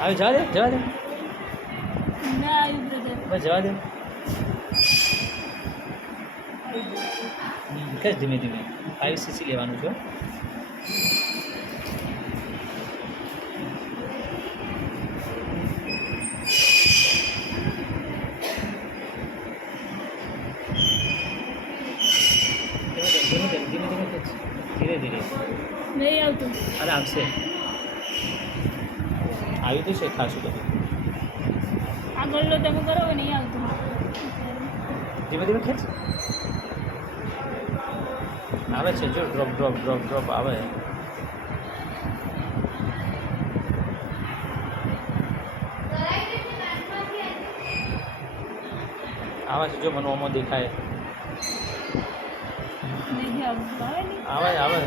આવી જવા દે જવા દે ના આવ્યું બ્રધર. બસ જવા દે ખેંચ ધીમે ધીમે 5 cc લેવાનું છે ધીમે ધીમે ધીમે ધીમે ખેંચ ધીરે ધીરે નહીં આવતું. અરે આવશે આવ્યું તો છે ખાસું બધું આગળનો તમે કરો કે નહીં આવતું. ધીમે ધીમે ખેંચ આવે છે જો ડ્રોપ ડ્રોપ ડ્રોપ ડ્રોપ આવે આવે છે જો મને ઓમો દેખાય નહીં આવતું. આવે નહીં. આવે આવે